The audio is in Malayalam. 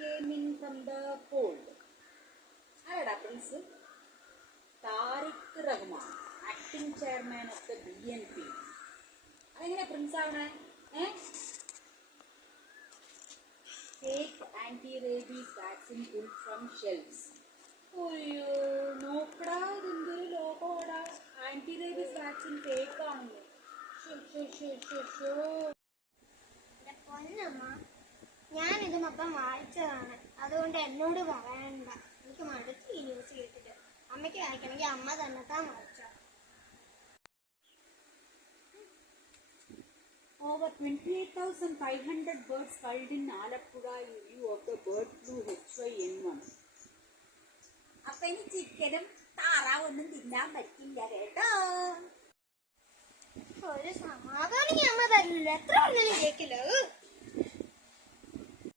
came in from the cold. ആരാടാ prince? Tarique Rahman, acting chairman of the BNP. അതെങ്ങനെ പ്രിൻസ് ആവണേ? Fake anti rabies vaccine pulled from shelves. അയ്യോ നോക്കടാ, ഇതെന്തൊരു ലോകോടാ. ആന്റി റേബീസ് വാക്സിൻ ഫേക്ക് ആണെന്ന്. പൊന്നമ്മ, ഞാനിത് മൊത്തം വായിച്ചതാണ്, അതുകൊണ്ട് എന്നോട് പറയണ്ട. എനിക്ക് മടുത്ത് ഈ ന്യൂസ് കേട്ടിട്ട്. അമ്മയ്ക്ക് വായിക്കണമെങ്കിൽ അമ്മ തന്നെത്താൻ വായിച്ചോ. Over 28,500 birds culled in Alappuzha in view of the bird flu H5N1. അപ്പൊ ഇനി ചിക്കനും താറാവൊന്നും തിന്നാൻ പറ്റില്ല കേട്ടോ. ഒരു സമാധാനം അമ്മ തരില്ല, എത്ര പറഞ്ഞാലും കേക്കില്ല.